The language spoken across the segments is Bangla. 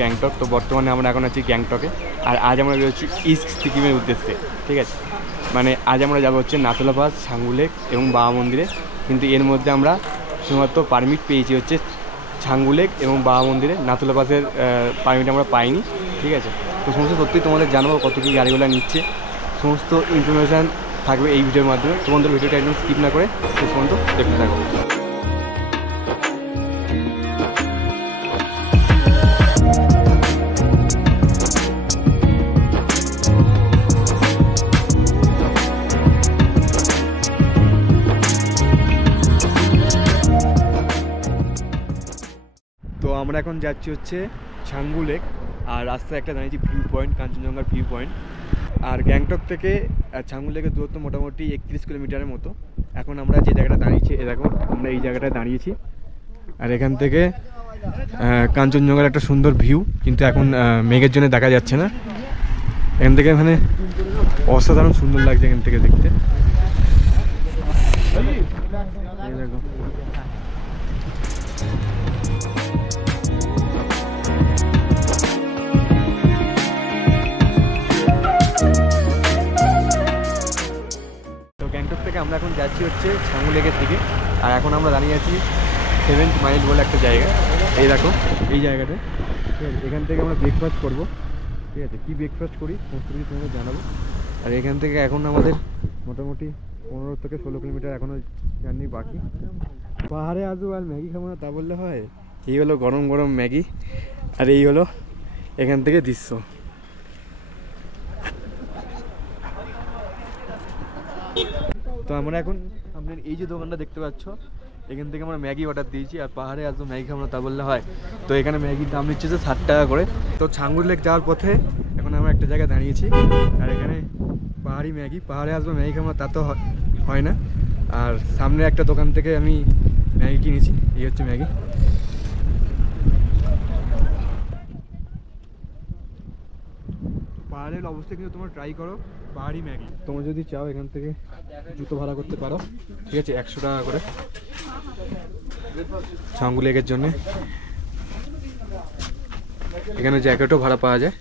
গ্যাংটক। তো বর্তমানে আমরা এখন আছি গ্যাংটকে, আর আজ আমরা বেরোচ্ছি ইস্ট সিকিমের উদ্দেশ্যে, ঠিক আছে। মানে আজ আমরা যাবো হচ্ছে নাথুলা পাস, ছাঙ্গু লেক এবং বাবা মন্দিরে। কিন্তু এর মধ্যে আমরা শুধুমাত্র পারমিট পেয়েছি হচ্ছে ছাঙ্গু লেক এবং বাবা মন্দিরে, নাথুলা পাসের পারমিট আমরা পাইনি, ঠিক আছে। তো সমস্ত সত্যি তোমাদের জানাবো কত কী গাড়িগুলো নিচ্ছে, সমস্ত ইনফরমেশান থাকবে এই ভিডিওর মাধ্যমে। তোমাদের ভিডিওটা একদম স্কিপ না করে শেষ পর্যন্ত দেখতে থাকো। তো আমরা এখন যাচ্ছি হচ্ছে ছাঙ্গু লেক, আর রাস্তায় একটা দাঁড়িয়েছি ভিউ পয়েন্ট, কাঞ্চনজঙ্ঘার ভিউ পয়েন্ট। আর গ্যাংটক থেকে ছাঙ্গু লেকের দূরত্ব মোটামুটি 31 কিলোমিটারের মতো। এখন আমরা যে জায়গাটা দাঁড়িয়েছি, এরকম আমরা এই জায়গাটায় দাঁড়িয়েছি, আর এখান থেকে কাঞ্চনজঙ্ঘার একটা সুন্দর ভিউ, কিন্তু এখন মেঘের জন্য দেখা যাচ্ছে না। এখান থেকে মানে অসাধারণ সুন্দর লাগছে এখান থেকে দেখতে। দেখো গ্যাংটক থেকে আমরা এখন যাচ্ছি হচ্ছে ছাঙ্গু লেকের দিকে, আর এখন আমরা দাঁড়িয়ে আছি 7th মাইল বলে একটা জায়গা। এই দেখো এই জায়গাটা, ঠিক আছে। এখান থেকে আমরা ব্রেকফাস্ট করবো, ঠিক আছে। কী ব্রেকফাস্ট করি সমস্ত কিছু তোমাদের জানাবো। আর এখান থেকে এখন আমাদের মোটামুটি 15 থেকে 16 কিলোমিটার এখনও জার্নি বাকি। পাহাড়ে আসবো আর ম্যাগি খাবো না তা বললে হয়? এই হলো গরম গরম ম্যাগি, আর এই হলো এখান থেকে দৃশ্য। তো আমরা এখন আপনার এই যে দোকানটা দেখতে পাচ্ছ, এখান থেকে আমরা ম্যাগি অর্ডার দিয়েছি। আর পাহাড়ে আসবো ম্যাগি খাবো না তা বললে হয়? তো এখানে ম্যাগির দাম নিচ্ছে যে 60 টাকা করে। তো ছাঙ্গু লেক যাওয়ার পথে এখন আমরা একটা জায়গায় দাঁড়িয়েছি, আর এখানে পাহাড়ি ম্যাগি, পাহাড়ে আসবো ম্যাগি খাবো না তা তো হয় না। আর সামনে একটা দোকান থেকে আমি ম্যাগি কিনেছি, এই হচ্ছে ম্যাগি। পাহাড়ের অবস্থা কিন্তু তোমরা ট্রাই করো পাহাড়ি ম্যাগি। তোমরা যদি চাও এখান থেকে জুতো ভাড়া করতে পারো, ঠিক আছে, 100 টাকা করে ছাঙ্গু লেকের জন্যে। এখানে জ্যাকেটও ভাড়া পাওয়া যায়।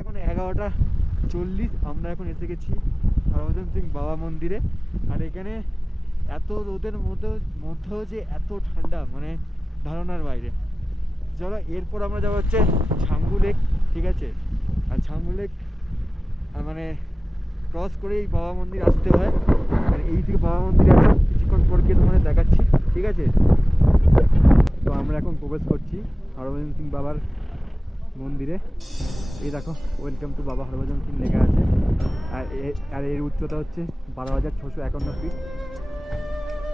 এখন 11:40, আমরা এখন এসে গেছি হরভজন সিং বাবা মন্দিরে। আর এখানে এত রোদের মধ্যেও যে এত ঠান্ডা, মানে ধারণার বাইরে। চলো এরপর আমরা যাবো হচ্ছে ছাঙ্গু লেক, ঠিক আছে। আর ছাঙ্গু লেক মানে ক্রস করেই বাবা মন্দির আসতে হয়। আর এই দিকে বাবা মন্দিরে আছে, কিছুক্ষণ পর গিয়ে তোমাদের দেখাচ্ছি, ঠিক আছে। তো আমরা এখন প্রবেশ করছি হরভজন সিং বাবার মন্দিরে। এই দেখো ওয়েলকাম টু বাবা হরভজন সিং লেখা আছে। আর এর উচ্চতা হচ্ছে 12,651 ফিট।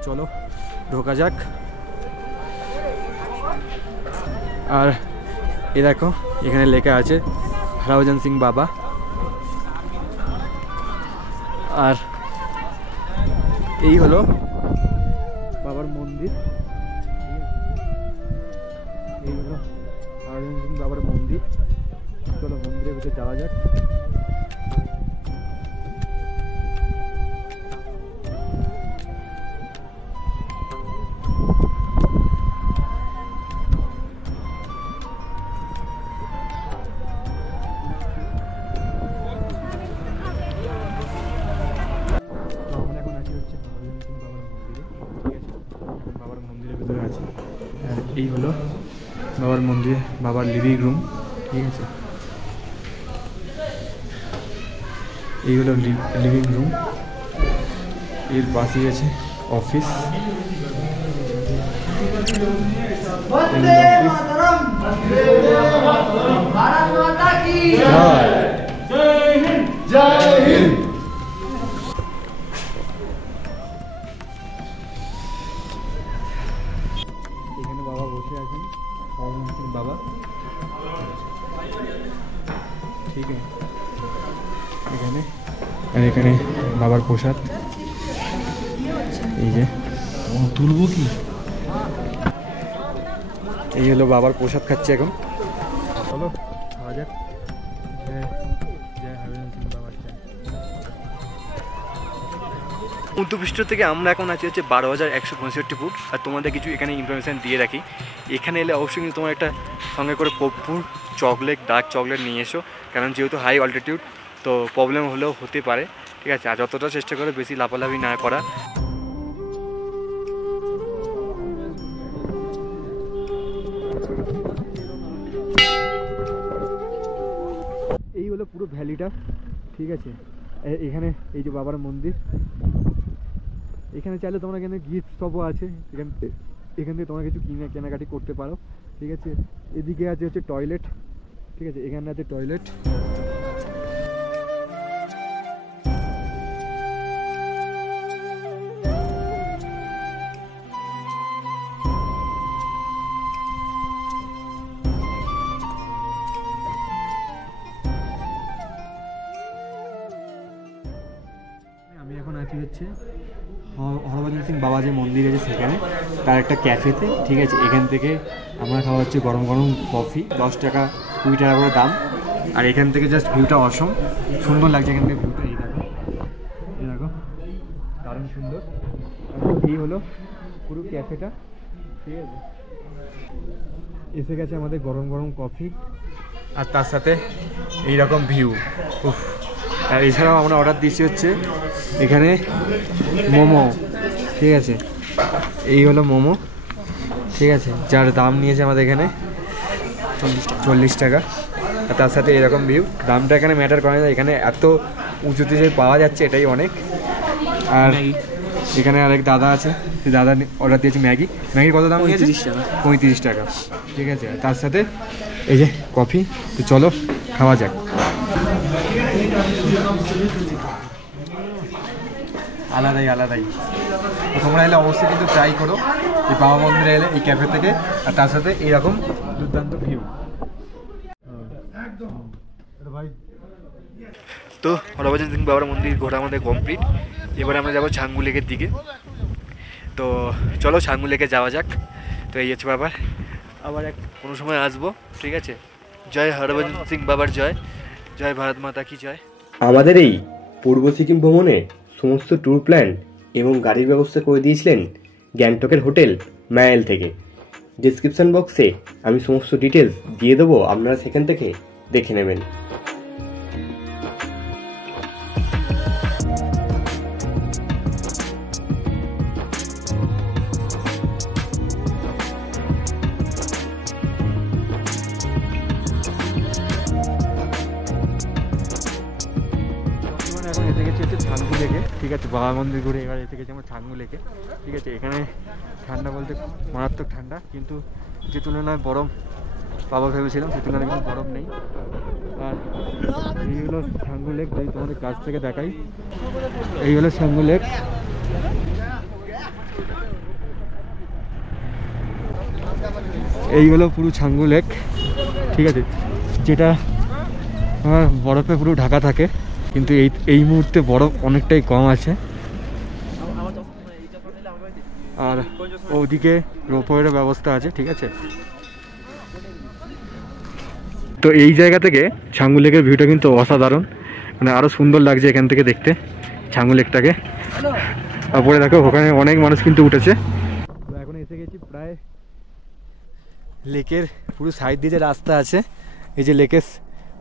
চলো ঢোকা যাক। আর এই দেখো এখানে লেখা আছে হরভজন সিং বাবা। আর এই হলো বাবার মন্দির, এই হলো হরভজন সিং বাবার মন্দির। চলো মন্দিরের ভিতরে যাওয়া যাক। বাবার মন্দিরের ভিতরে আছে, আর এই হলো বাবার মন্দির, বাবার লিভিং রুম, ঠিক আছে। এই হলো লিভিং রুম, এর পাশেই আছে অফিস। এখানে বাবা বসে আছেন, বাবা, ঠিক আছে। এখানে বাবার প্রসাদ। এই যে তুলবো কি, এই হলো বাবার প্রসাদ খাচ্ছে এখন। চলো খাওয়া যাক। উদ্যোপৃষ্ঠ থেকে আমরা এখন আছি হচ্ছে 12,165 ফুট। আর তোমাদের কিছু এখানে ইনফরমেশান দিয়ে রাখি, এখানে এলে অবশ্যই কিন্তু তোমার একটা সঙ্গে করে কর্পূর, চকলেট, ডার্ক চকলেট নিয়ে এসো, কারণ যেহেতু হাই অল্টিটিউড তো প্রবলেম হলেও হতে পারে, ঠিক আছে। আর যতটা চেষ্টা করে বেশি লাফালাফি না করা। এই হলো পুরো ভ্যালিটা, ঠিক আছে। এখানে এই যে বাবার মন্দির, এখানে চাইলে তোমরা এখানে গিফট শপও আছে, এখান থেকে তোমরা কিছু কেনাকাটি করতে পারো, ঠিক আছে। এদিকে আছে হচ্ছে টয়লেট, ঠিক আছে, এখানে আছে টয়লেট। আমি এখন আছি হচ্ছে হরভজন সিং বাবা যে মন্দির আছে সেখানে, তার একটা ক্যাফেতে, ঠিক আছে। এখান থেকে আমরা খাওয়া হচ্ছে গরম গরম কফি, 10 টাকা 20 টাকা করে দাম। আর এখান থেকে জাস্ট ভিউটা অসম সুন্দর লাগছে, এখান থেকে ভিউটা এই দেখো, এই দেখো দারুণ সুন্দর। এই হলো পুরো ক্যাফেটা, ঠিক আছে। এসে গেছে আমাদের গরম গরম কফি আর তার সাথে এইরকম ভিউ। আর এছাড়াও আমরা অর্ডার দিচ্ছি হচ্ছে এখানে মোমো, ঠিক আছে। এই হলো মোমো, ঠিক আছে, যার দাম নিয়েছে আমাদের এখানে 40 টাকা। আর তার সাথে এরকম ভিউ, দামটা এখানে ম্যাটার করে না, এখানে এত উঁচুতে যে পাওয়া যাচ্ছে এটাই অনেক। আর এখানে আরেক দাদা আছে, সেই দাদা অর্ডার দিয়েছে ম্যাগি। ম্যাগির কত দাম নিয়েছে? 35 টাকা, ঠিক আছে। তার সাথে এই যে কফি। তো চলো খাওয়া যাক। আলাদাই আলাদাই। তো তোমরা এলে অবশ্যই কিন্তু ট্রাই করো এই বাবা মন্দিরে এলে এই ক্যাফে থেকে, আর তার সাথে এইরকম দুর্দান্ত ভিউ। তো হরভজন সিং বাবার মন্দির ঘোরা আমাদের কমপ্লিট। এবারে আমরা যাবো ছাঙ্গু লেকের দিকে। তো চলো ছাঙ্গু লেকে যাওয়া যাক। তো এই হচ্ছে ব্যাপার, আবার কোনো সময় আসবো, ঠিক আছে। জয় হরভজন সিং বাবার জয়, জয় ভারত মাতা কি জয়। আমাদের এই পূর্ব সিকিম ভ্রমণে সমস্ত ট্যুর প্ল্যান এবং গাড়ির ব্যবস্থা করে দিয়েছিলেন গ্যাংটকের হোটেল মায়াল থেকে। ডেসক্রিপশন বক্সে আমি সমস্ত ডিটেলস দিয়ে দেবো, আপনারা সেখান থেকে দেখে নেবেন। এখন এসে গেছি হচ্ছে ছাঙ্গু লেকে, ঠিক আছে। বাবা মন্দির ঘুরে এবার এসে গেছি আমরা ছাঙ্গু লেকে, ঠিক আছে। এখানে ঠান্ডা বলতে মারাত্মক ঠান্ডা, কিন্তু যে তুলনায় বরফ পাবো ভেবেছিলাম সে তুলনায় কিন্তু বরফ নেই। আর এই হলো ছাঙ্গু লেক, যদি তোমাদের কাছ থেকে দেখাই, এই হলো ছাঙ্গু লেক। এই হলো পুরো ছাঙ্গু লেক, ঠিক আছে, যেটা বরফে পুরো ঢাকা থাকে, কিন্তু এই মুহূর্তে বরফ অনেকটাই কম আছে। আর ওদিকে রোপওয়ের ব্যবস্থা আছে, ঠিক আছে। তো এই জায়গা থেকে ছাঙ্গু লেকের ভিউটা কিন্তু অসাধারণ, মানে আরও সুন্দর লাগছে এখান থেকে দেখতে ছাঙ্গু লেকটাকে। তারপরে দেখো ওখানে অনেক মানুষ কিন্তু উঠেছে। তো এখন এসে গেছি প্রায় লেকের পুরো সাইড দিয়ে যে রাস্তা আছে, এই যে লেকের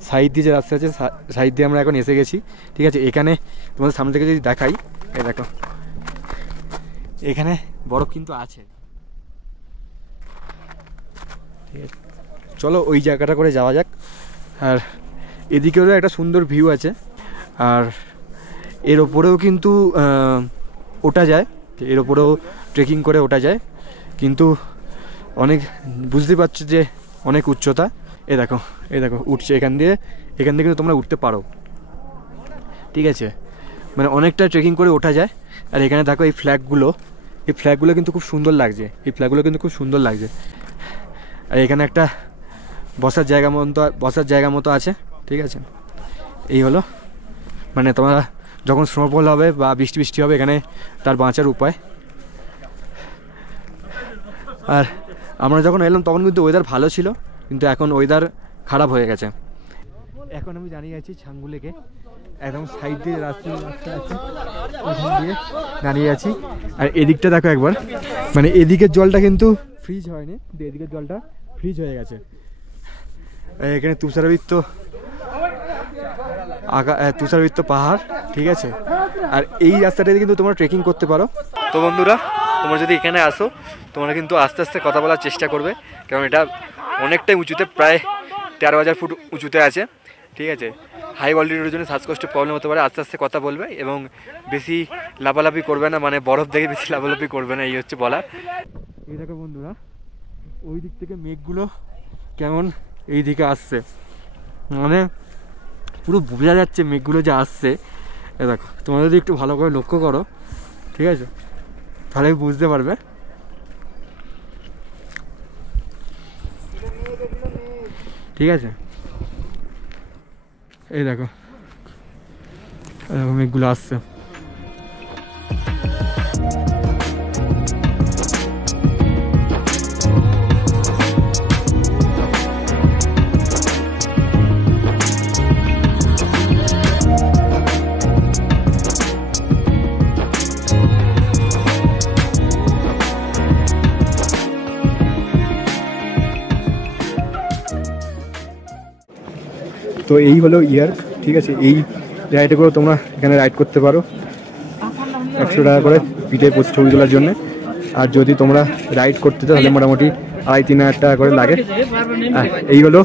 সাইড দিয়ে যে রাস্তা আছে সাইড দিয়ে আমরা এখন এসে গেছি, ঠিক আছে। এখানে তোমাদের সামনে থেকে যদি দেখাই, এই দেখো এখানে বরফ কিন্তু আছে, ঠিক আছে। চলো ওই জায়গাটা করে যাওয়া যাক। আর এদিকেও একটা সুন্দর ভিউ আছে, আর এর ওপরেও কিন্তু ওঠা যায়, এর ওপরেও ট্রেকিং করে ওঠা যায়, কিন্তু অনেক বুঝতে পারছো যে অনেক উচ্চতা। এই দেখো উঠছে এখান দিয়ে কিন্তু তোমরা উঠতে পারো, ঠিক আছে। মানে অনেকটা ট্রেকিং করে ওঠা যায়। আর এখানে দেখো এই ফ্ল্যাগগুলো কিন্তু খুব সুন্দর লাগছে, আর এখানে একটা বসার জায়গা মতো আছে, ঠিক আছে। এই হলো মানে তোমরা যখন স্নোফল হবে বা বৃষ্টি বৃষ্টি হবে এখানে তার বাঁচার উপায়। আর আমরা যখন এলাম তখন কিন্তু ওয়েদার ভালো ছিল, কিন্তু এখন ওয়েদার খারাপ হয়ে গেছে। এখন আমি দাঁড়িয়ে আছি ছাঙ্গু লেকে, একদম সাইড দিয়ে রাস্তা আছে, ওখান দিয়ে দাঁড়িয়ে আছি। আর এদিকটা দেখো একবার, মানে এদিকের জলটা কিন্তু ফ্রিজ হয়নি, কিন্তু এদিকের জলটা ফ্রিজ হয়ে গেছে। এখানে তুষারবৃত্ত পাহাড়, ঠিক আছে। আর এই রাস্তাটাতে কিন্তু তোমরা ট্রেকিং করতে পারো। তো বন্ধুরা, তোমরা যদি এখানে আসো তোমরা কিন্তু আস্তে আস্তে কথা বলার চেষ্টা করবে, কারণ এটা অনেকটাই উঁচুতে, প্রায় 13,000 ফুট উঁচুতে আছে, ঠিক আছে। হাই অল্টিটিউডের জন্য শ্বাসকষ্টের প্রবলেম হতে পারে, আস্তে আস্তে কথা বলবে এবং বেশি লাফালাফি করবে না, মানে বরফ দেখে বেশি লাফালাফি করবে না, এই হচ্ছে বলা। এই দেখো বন্ধুরা, ওই দিক থেকে মেঘগুলো কেমন এই দিকে আসছে, মানে পুরো বোঝা যাচ্ছে মেঘগুলো যে আসছে। এ দেখো, তোমরা যদি একটু ভালো করে লক্ষ্য করো, ঠিক আছে, তাহলে বুঝতে পারবে। ঠিক আছে, এই দেখো মেঘগুলো আসছে। তো এই হলো ইয়ার, ঠিক আছে। এই রাইডে করে তোমরা এখানে রাইড করতে পারো, 100 টাকা করে পিঠে ছবি তোলার জন্য। আর যদি তোমরা রাইড করতে চাও তাহলে মোটামুটি 2,5-3 হাজার টাকা করে লাগে। আর এই হলো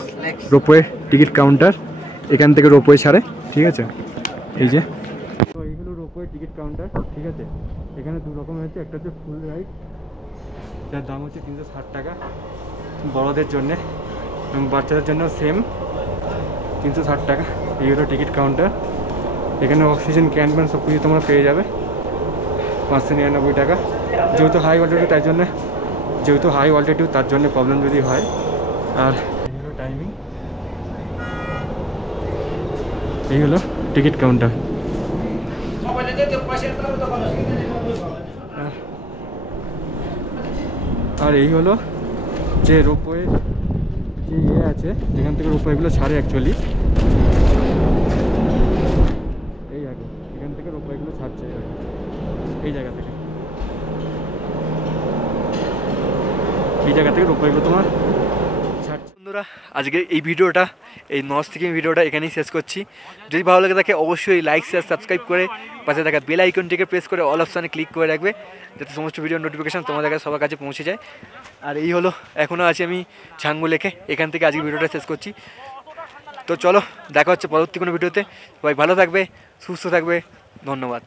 রোপওয়ে টিকিট কাউন্টার, এখান থেকে রোপওয়ে ছাড়ে, ঠিক আছে। এই যে, তো এই হলো রোপওয়ে টিকিট কাউন্টার, ঠিক আছে। এখানে দু রকম হয়েছে, একটা হচ্ছে ফুল রাইড, যার দাম হচ্ছে 360 টাকা বড়দের জন্যে, এবং বাচ্চাদের জন্য সেম 360 টাকা। এই হলো টিকিট কাউন্টার। এখানে অক্সিজেন ক্যান ব্যান সব কিছু তোমরা পেয়ে যাবে 599 টাকা। যেহেতু হাই অল্টিটিউড তার জন্য প্রবলেম যদি হয়। আর এই হলো টাইমিং, এই হলো টিকিট কাউন্টার। আর এই হলো যে রোপওয়ে যে আছে, যেখান থেকে রোপওয়েগুলো ছাড়ে অ্যাকচুয়ালি, এই আগে এখান থেকে রোপওয়েগুলো ছাড়ছে, এই জায়গা থেকে রোপওয়েগুলো তোমার ছাড়ছে। বন্ধুরা, আজকে এই ভিডিওটা, এই নর্থ সিকিম ভিডিওটা এখানেই শেষ করছি। যদি ভালো লাগে থাকে অবশ্যই লাইক শেয়ার সাবস্ক্রাইব করে পাশে থাকা বেল আইকনটিকে প্রেস করে অল অপশানে ক্লিক করে রাখবে, যাতে সমস্ত ভিডিওর নোটিফিকেশান তোমাদের কাছে সবার কাছে পৌঁছে যায়। আর এই হলো, এখনও আছি আমি ছাঙ্গু লেকে, এখান থেকে আজকে ভিডিওটা শেষ করছি। তো চলো, দেখা হচ্ছে পরবর্তী কোনো ভিডিওতে। সবাই ভালো থাকবে, সুস্থ থাকবে, ধন্যবাদ।